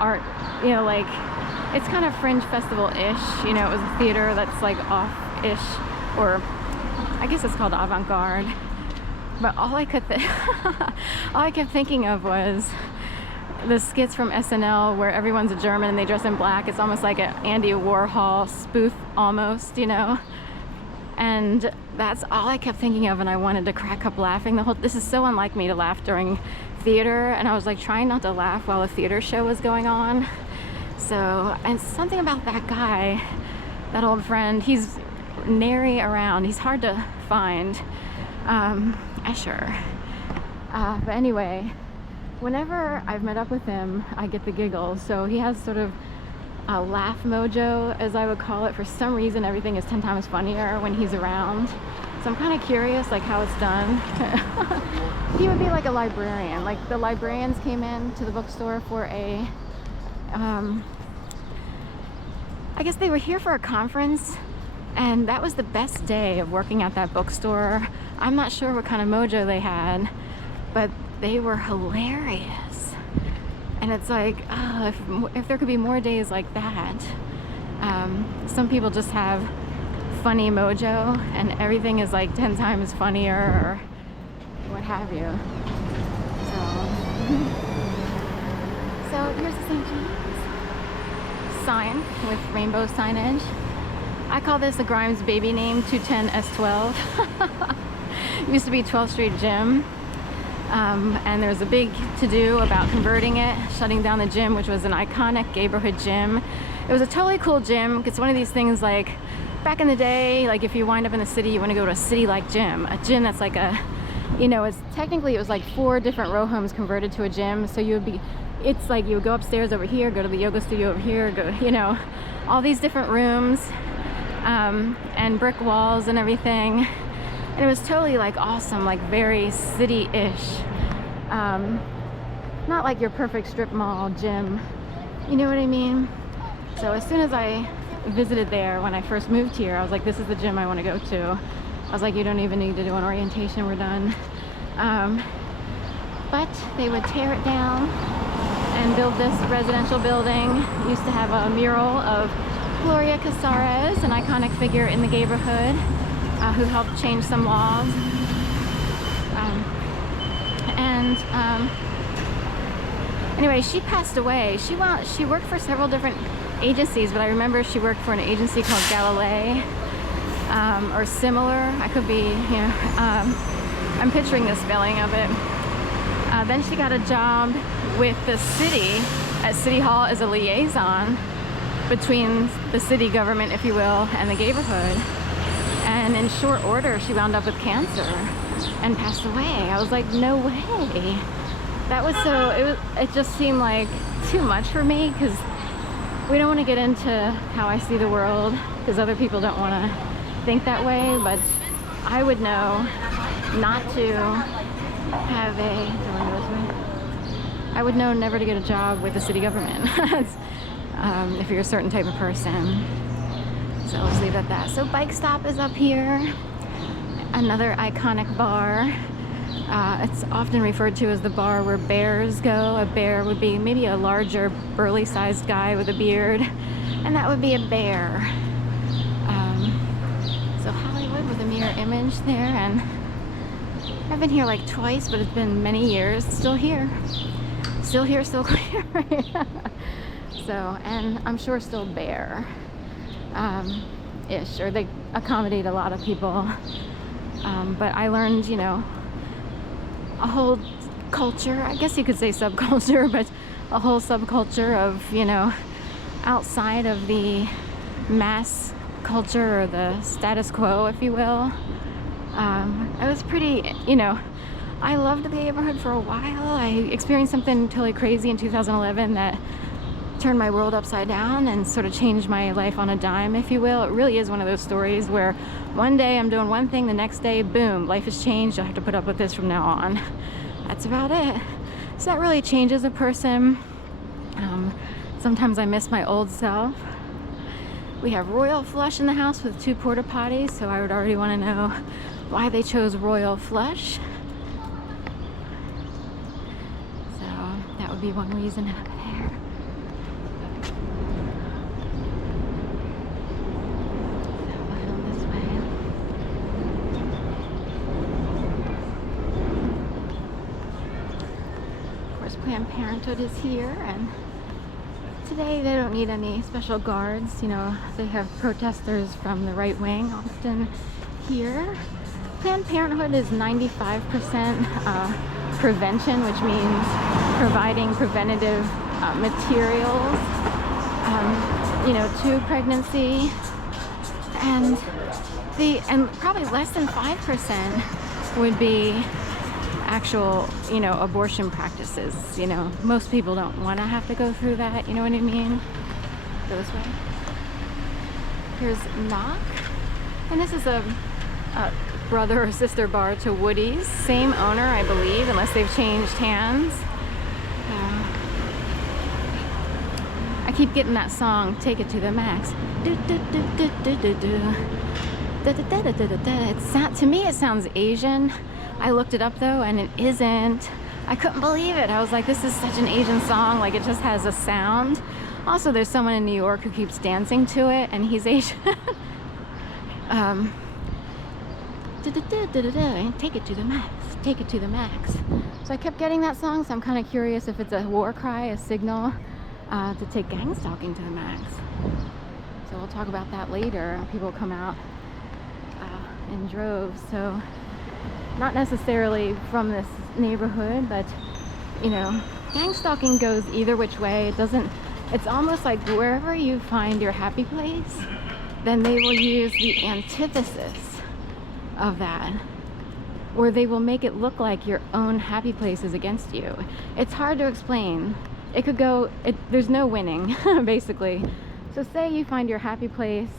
art, you know, like it's kind of fringe festival-ish, you know. It was a theater that's like off-ish, or I guess it's called avant-garde. But all I kept thinking of was the skits from SNL where everyone's a German and they dress in black. It's almost like an Andy Warhol spoof almost, you know. And that's all I kept thinking of, and I wanted to crack up laughing the whole. This is so unlike me to laugh during theater, and I was like trying not to laugh while a theater show was going on. So, and something about that guy, that old friend, he's nary around. He's hard to find. Sure. But anyway, whenever I've met up with him, I get the giggles. So he has sort of a laugh mojo, as I would call it. For some reason, everything is 10 times funnier when he's around. So I'm kind of curious, like, how it's done. He would be like a librarian. Like, the librarians came in to the bookstore for a, I guess they were here for a conference, and that was the best day of working at that bookstore. I'm not sure what kind of mojo they had, but they were hilarious. And it's like, oh, if there could be more days like that. Some people just have funny mojo and everything is like 10 times funnier or what have you. So here's the St. James sign with rainbow signage. I call this the Grimes baby name, 210 S12. It used to be 12th Street Gym. And there was a big to-do about converting it, shutting down the gym, which was an iconic Gayborhood gym. It was a totally cool gym. It's one of these things like, back in the day, like if you wind up in the city, you want to go to a city-like gym. A gym that's like a, you know, it's technically it was like 4 different row homes converted to a gym. So you would be, it's like you would go upstairs over here, go to the yoga studio over here, go, you know, all these different rooms, and brick walls and everything. And it was totally like awesome, like very city-ish. Not like your perfect strip mall gym, you know what I mean? So as soon as I visited there when I first moved here, I was like, this is the gym I want to go to. I was like, you don't even need to do an orientation, we're done. But they would tear it down and build this residential building. It used to have a mural of Gloria Casares, an iconic figure in the Gayborhood, who helped change some laws. Anyway, she passed away. She worked for several different agencies, but I remember she worked for an agency called Galilei, or similar. I could be, you know, I'm picturing the spelling of it. Then she got a job with the city at City Hall as a liaison between the city government, if you will, and the Gayborhood. And in short order, she wound up with cancer and passed away. I was like, no way. That was so, it just seemed like too much for me, because we don't want to get into how I see the world, because other people don't want to think that way, but I would know not to have I would know never to get a job with the city government if you're a certain type of person. So let's leave it at that. So Bike Stop is up here, another iconic bar. It's often referred to as the bar where bears go. A bear would be maybe a larger, burly-sized guy with a beard, and that would be a bear. So Hollywood with a mirror image there, and I've been here like twice, but it's been many years. Still here, still clear. So, and I'm sure still bare. Ish, or they accommodate a lot of people. But I learned, you know, a whole culture, I guess you could say subculture, but a whole subculture of, you know, outside of the mass culture or the status quo, if you will. It was pretty, you know, I loved the Gayborhood for a while. I experienced something totally crazy in 2011 that turned my world upside down and sort of changed my life on a dime, if you will. It really is one of those stories where one day I'm doing one thing, the next day, boom, life has changed. I have to put up with this from now on. That's about it. So that really changes a person. Sometimes I miss my old self. We have Royal Flush in the house with 2 porta potties, so I would already want to know why they chose Royal Flush. So that would be one reason over there. Planned Parenthood is here, and today they don't need any special guards. You know, they have protesters from the right wing often here. Planned Parenthood is 95% prevention, which means providing preventative materials, you know, to pregnancy, and probably less than 5% would be actual, you know, abortion practices. You know, most people don't want to have to go through that, you know what I mean? Those way. Here's Knock, and this is a brother or sister bar to Woody's. Same owner, I believe, unless they've changed hands. I keep getting that song, Take It to the Max. To me, it sounds Asian. I looked it up though, and it isn't. I couldn't believe it. I was like, this is such an Asian song. Like, it just has a sound. Also, there's someone in New York who keeps dancing to it, and he's Asian. Take it to the max. Take it to the max. So I kept getting that song, so I'm kind of curious if it's a war cry, a signal to take gang stalking to the max. So we'll talk about that later. People come out in droves. So not necessarily from this neighborhood, but you know, gang stalking goes either which way. It's almost like wherever you find your happy place, then they will use the antithesis of that, or they will make it look like your own happy place is against you. It's hard to explain. It could go, there's no winning, basically. So say you find your happy place.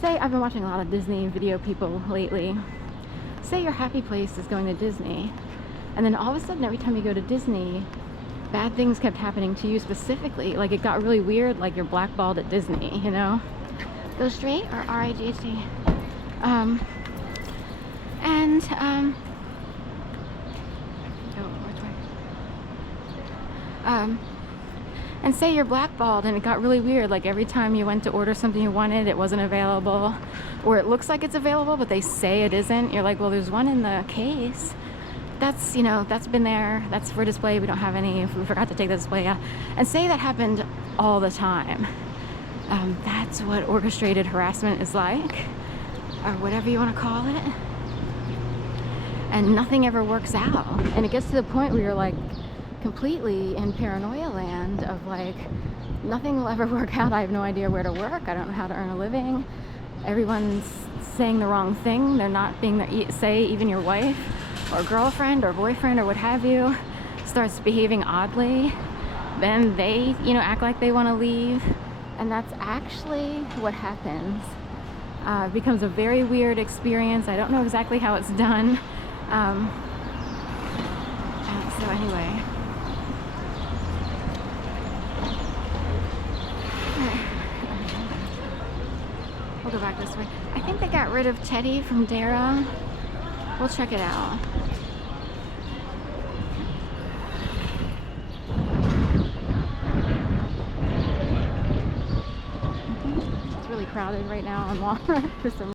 Say, I've been watching a lot of Disney video people lately. Say your happy place is going to Disney, and then all of a sudden every time you go to Disney, bad things kept happening to you specifically. Like, it got really weird, like you're blackballed at Disney, you know? Go straight or R-I-G-H-T? And say you're blackballed and it got really weird, like every time you went to order something you wanted, it wasn't available, or it looks like it's available but they say it isn't. You're like, well, there's one in the case. That's, you know, that's been there, that's for display, we don't have any, we forgot to take the display out. And say that happened all the time. That's what orchestrated harassment is like, or whatever you want to call it. And nothing ever works out, and it gets to the point where you're like completely in paranoia land of like, nothing will ever work out. I have no idea where to work, I don't know how to earn a living, everyone's saying the wrong thing, they're not being there. Say even your wife or girlfriend or boyfriend or what have you starts behaving oddly, then they, you know, act like they want to leave, and that's actually what happens. It becomes a very weird experience. I don't know exactly how it's done. So anyway, we'll go back this way. I think they got rid of Teddy from Dara. We'll check it out. It's really crowded right now on Walmart for some